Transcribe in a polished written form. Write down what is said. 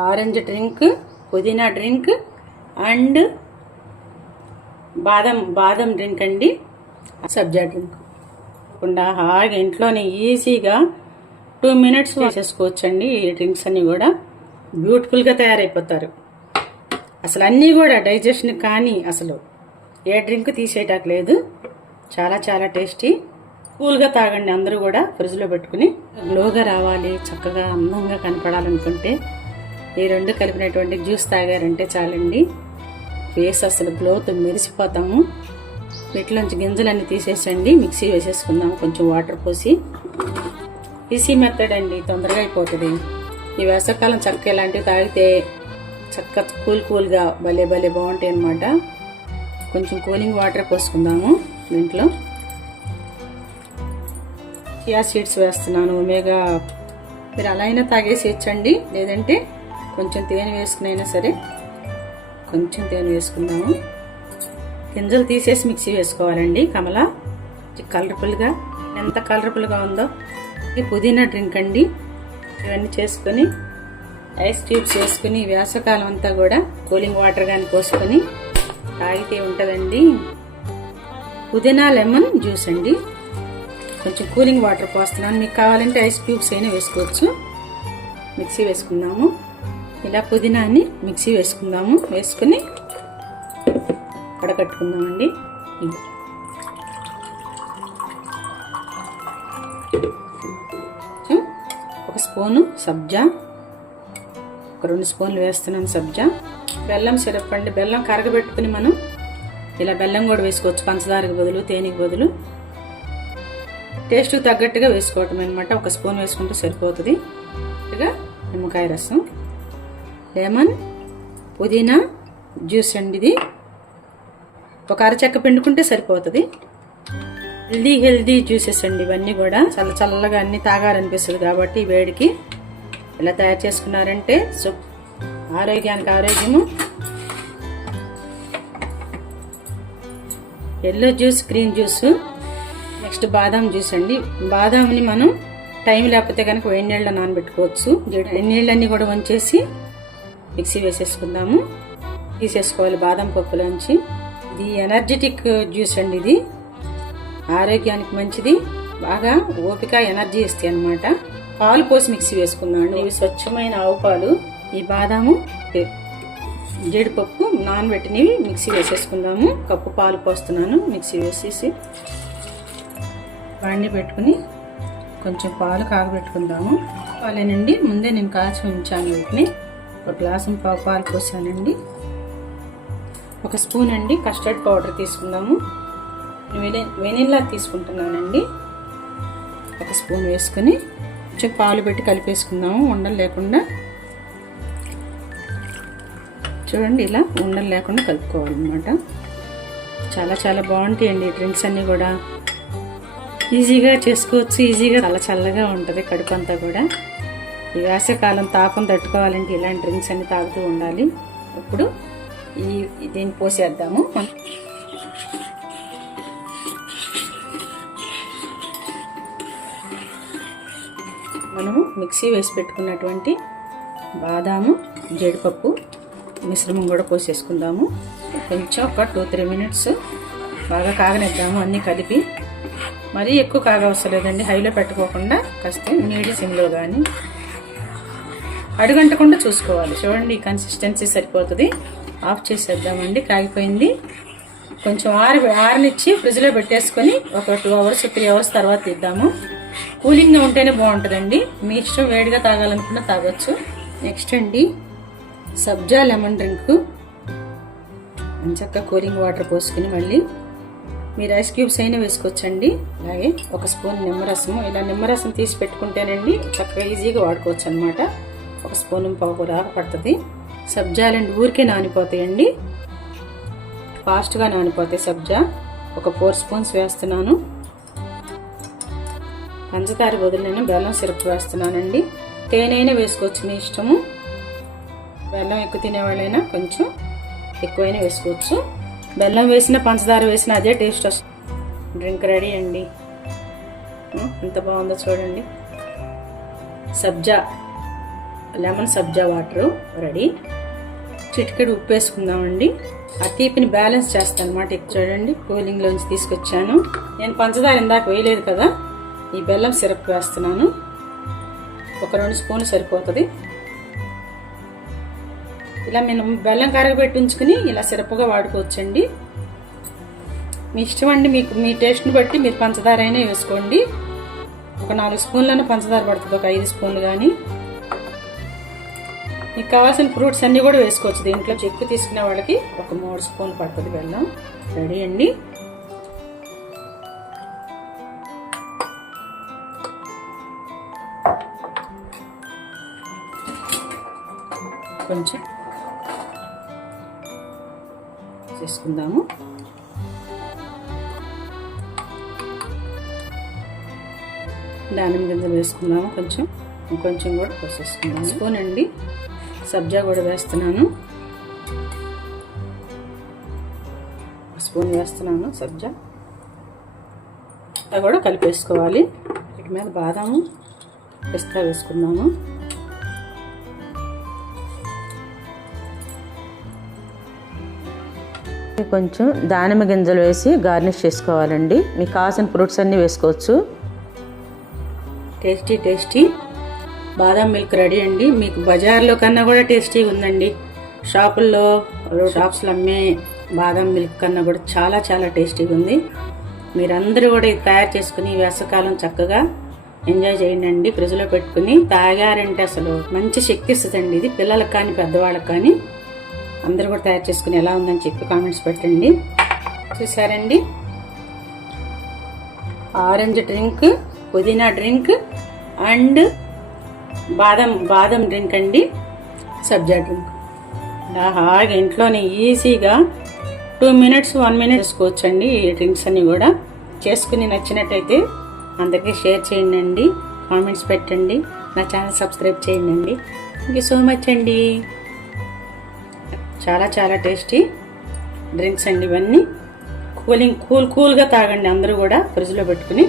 Orange drink, పుదీనా drink and బాదం drink అండి, సబ్జా డ్రింక్. కాకుండా హాయిగా ఇంట్లోనే ఈజీగా 2 minutes చేసేసుకోవచ్చండి. ఈ డ్రింక్స్ అన్నీ కూడా బ్యూటిఫుల్గా తయారైపోతారు. అసలు అన్నీ కూడా డైజెషన్ కానీ అసలు ఏ డ్రింక్ తీసేయటానికి లేదు. చాలా చాలా టేస్టీ. కూల్గా తాగండి అందరూ కూడా. ఫ్రిడ్జ్లో పెట్టుకుని గ్లోగా రావాలి, చక్కగా అందంగా కనపడాలనుకుంటే ఈ 2 కలిపినటువంటి జ్యూస్ తాగారంటే చాలండి. ఫేస్ అసలు గ్లోతో మెరిసిపోతాము. వీటిలోంచి గింజలన్నీ తీసేసండి, మిక్సీ వేసేసుకుందాం కొంచెం వాటర్ పోసి. ఈజీ మెథడ్ అండి, తొందరగా అయిపోతుంది. ఈ వేసవకాలం చక్క ఇలాంటివి తాగితే చక్క కూల్గా భలే బాగుంటాయి అన్నమాట. కొంచెం కూలింగ్ వాటర్ పోసుకుందాము. దీంట్లో చియా సీడ్స్ వేస్తున్నాను. ఒమేగా మీరు అలా అయినా తాగేసేయచ్చండి, లేదంటే కొంచెం తేనె వేసుకునైనా సరే. కొంచెం తేనె వేసుకుందాము. గింజలు తీసేసి మిక్సీ వేసుకోవాలండి. కమలా కలర్ఫుల్గా, ఎంత కలర్ఫుల్గా ఉందో. ఇది పుదీనా డ్రింక్ అండి. ఇవన్నీ చేసుకొని ఐస్ క్యూబ్స్ వేసుకుని వేసవకాలం అంతా కూడా కూలింగ్ వాటర్ కానీ పోసుకొని తాగితే ఉంటుందండి. పుదీనా లెమన్ జ్యూస్ అండి. కొంచెం కూలింగ్ వాటర్ పోస్తున్నాను. మీకు కావాలంటే ఐస్ క్యూబ్స్ అయినా వేసుకోవచ్చు. మిక్సీ వేసుకుందాము. ఇలా పుదీనాని మిక్సీ వేసుకుందాము. వేసుకుని వడకట్టుకుందామండి. ఒక స్పూను సబ్జా, ఒక 2 స్పూన్లు వేస్తున్నాను సబ్జా. బెల్లం సిరప్ అండి. బెల్లం కరగబెట్టుకుని మనం ఇలా బెల్లం కూడా వేసుకోవచ్చు, పంచదారకు బదులు, తేనెకి బదులు. టేస్ట్ తగ్గట్టుగా వేసుకోవటం అనమాట. 1 స్పూన్ వేసుకుంటే సరిపోతుంది. నిమ్మకాయ రసం, లెమన్, పుదీనా జ్యూస్ అండి. ఇది ఒక అరచెక్క పిండుకుంటే సరిపోతుంది. హెల్దీ జ్యూసెస్ అండి ఇవన్నీ కూడా. చల్లగా అన్ని తాగాలనిపిస్తుంది కాబట్టి ఈ వేడికి ఇలా తయారు చేసుకున్నారంటే ఆరోగ్యానికి ఆరోగ్యము. Yellow juice, green juice. Next బాదాం జ్యూస్ అండి. బాదాంని మనం టైం లేకపోతే కనుక వేడి నీళ్ళలో నానబెట్టుకోవచ్చు. నీళ్ళన్నీ కూడా వంచేసి మిక్సీ వేసేసుకుందాము. తీసేసుకోవాలి బాదం పప్పులోంచి. ఇది ఎనర్జెటిక్ జ్యూస్ అండి. ఇది ఆరోగ్యానికి మంచిది. బాగా ఓపిక, ఎనర్జీ ఇస్తాయి అన్నమాట. పాలు పోసి మిక్సీ వేసుకున్నాను. ఇవి స్వచ్ఛమైన ఆవు పాలు. ఈ బాదాము, జీడిపప్పు నానబెట్టినవి మిక్సీ వేసేసుకుందాము. కప్పు పాలు పోస్తున్నాను. మిక్సీ వేసేసి బాండి పెట్టుకుని కొంచెం పాలు కాగబెట్టుకుందాము. పాలేనండి, ముందే నేను కాచి ఉంచాను. వీటిని 1 గ్లాసు పాలు పోసానండి. 1 స్పూన్ అండి కస్టర్డ్ పౌడర్ తీసుకుందాము. వెనిల్లా తీసుకుంటున్నానండి. 1 స్పూన్ వేసుకుని కొంచెం పాలు పెట్టి కలిపేసుకుందాము, ఉండలు లేకుండా. చూడండి, ఇలా ఉండలు లేకుండా కలుపుకోవాలన్నమాట. చాలా బాగుంటాయండి ఈ డ్రింక్స్ అన్నీ కూడా. ఈజీగా చేసుకోవచ్చు. ఈజీగా చల్లగా ఉంటుంది కడుపు అంతా కూడా. ఈ వేసవకాలం తాపం తట్టుకోవాలంటే ఇలాంటి డ్రింక్స్ అన్ని తాగుతూ ఉండాలి. ఇప్పుడు దీన్ని పోసేద్దాము. మనము మిక్సీ వేసి పెట్టుకున్నటువంటి బాదాము, జీడిపప్పు మిశ్రమం కూడా పోసేసుకుందాము. కొంచెం ఒక 2-3 minutes బాగా కాగనిద్దాము. అన్నీ కలిపి మరీ ఎక్కువ కాగవసరం లేదండి. హైలో పెట్టుకోకుండా కాస్త మీడియం సిమ్లో కానీ అడుగంటకుండా చూసుకోవాలి. చూడండి, ఈ కన్సిస్టెన్సీ సరిపోతుంది. ఆఫ్ చేసేద్దామండి. కాగిపోయింది. కొంచెం ఆరనిచ్చి ఫ్రిడ్జ్లో పెట్టేసుకొని ఒక 2 hours 3 hours తర్వాత తీద్దాము. కూలింగ్గా ఉంటేనే బాగుంటుందండి. మీ ఇష్టం, వేడిగా తాగాలనుకున్నా తాగొచ్చు. నెక్స్ట్ అండి సబ్జా లెమన్ డ్రింక్. చక్కగా కూలింగ్ వాటర్ పోసుకుని మళ్ళీ మీరు ఐస్ క్యూబ్స్ అయినా వేసుకోవచ్చండి. అలాగే 1 స్పూన్ నిమ్మరసం. ఇలా నిమ్మరసం తీసి పెట్టుకుంటేనండి చక్కగా ఈజీగా వాడుకోవచ్చు అనమాట. 1 స్పూన్ పావు పడుతుంది. సబ్జాలండి ఊరికే నానిపోతాయండి, ఫాస్ట్గా నానిపోతాయి సబ్జా. ఒక 4 స్పూన్స్ వేస్తున్నాను. పంచదార బదులు నేను బెల్లం సిరప్ వేస్తున్నానండి. తేనె అయినా వేసుకోవచ్చు, మీ ఇష్టము. బెల్లం ఎక్కువ తినేవాళ్ళైనా కొంచెం ఎక్కువైనా వేసుకోవచ్చు. బెల్లం వేసిన పంచదార వేసిన అదే టేస్ట్ వస్తుంది. డ్రింక్ రెడీ అండి. ఎంత బాగుందో చూడండి. సబ్జా లెమన్ సబ్జా వాటర్ రెడీ. చిటికెడు ఉప్పు వేసుకుందామండి. ఆ తీపిని బ్యాలెన్స్ చేస్తాను అనమాట. చూడండి, కూలింగ్లోంచి తీసుకొచ్చాను. నేను పంచదార ఇందాక వేయలేదు కదా, ఈ బెల్లం సిరప్ వేస్తున్నాను. ఒక 2 స్పూన్లు సరిపోతుంది. ఇలా మనం బెల్లం కరగబెట్టి ఉంచుకుని ఇలా సిరప్గా వాడుకోవచ్చండి. మీ ఇష్టం అండి, మీకు మీ టేస్ట్ని బట్టి మీరు పంచదార అయినా వేసుకోండి. ఒక 4 స్పూన్లను పంచదార పడుతుంది, ఒక 5 స్పూన్లు కానీ. మీకు కావాల్సిన ఫ్రూట్స్ అన్నీ కూడా వేసుకోవచ్చు. దీంట్లో ఎక్కువ తీసుకునే వాళ్ళకి ఒక 3 స్పూన్లు పడుతుంది బెల్లం. రెడీ అండి. కొంచెం చేసుకుందాము. దానిమ్మ గింజలు వేసుకుందాము. కొంచెం కూడా పోసేసుకుందాము. స్పూన్ అండి సబ్జా కూడా వేస్తున్నాను. స్పూన్ వేస్తున్నాను సబ్జా. అది కూడా కలిపేసుకోవాలి. వీటి మీద బాదాము పిస్తా వేసుకుందాము. కొంచెం దానిమ్మ గింజలు వేసి గార్నిష్ చేసుకోవాలండి. మీకు కావాల్సిన ఫ్రూట్స్ అన్నీ వేసుకోవచ్చు. టేస్టీ బాదం మిల్క్ రెడీ అండి. మీకు బజార్లో కన్నా కూడా టేస్టీగా ఉందండి. షాప్స్లో అమ్మే బాదం మిల్క్ కన్నా కూడా చాలా చాలా టేస్టీగా ఉంది. మీరందరూ కూడా ఇది తయారు చేసుకుని వేసవకాలం చక్కగా ఎంజాయ్ చేయండి. ఫ్రిడ్జ్లో పెట్టుకుని తాగారంటే అసలు మంచి శక్తి ఇస్తుందండి. ఇది పిల్లలకు కానీ పెద్దవాళ్ళకి కానీ అందరూ కూడా తయారు చేసుకుని ఎలా ఉందని చెప్పి కామెంట్స్ పెట్టండి. చూసారండి, ఆరెంజ్ డ్రింక్, పుదీనా డ్రింక్ అండ్ బాదం డ్రింక్ అండి, సబ్జా డ్రింక్. హాగా ఇంట్లోనే ఈజీగా 2 minutes 1 minute చేసుకోవచ్చండి. ఈ డ్రింక్స్ అన్ని కూడా చేసుకుని నచ్చినట్టయితే అందరికీ షేర్ చేయండి, కామెంట్స్ పెట్టండి, నా ఛానల్ సబ్స్క్రైబ్ చేయండి. థ్యాంక్ యూ సో మచ్ అండి. చాలా చాలా టేస్టీ డ్రింక్స్ అండి ఇవన్నీ. కూల్గా తాగండి అందరూ కూడా ఫ్రిడ్జ్లో పెట్టుకుని.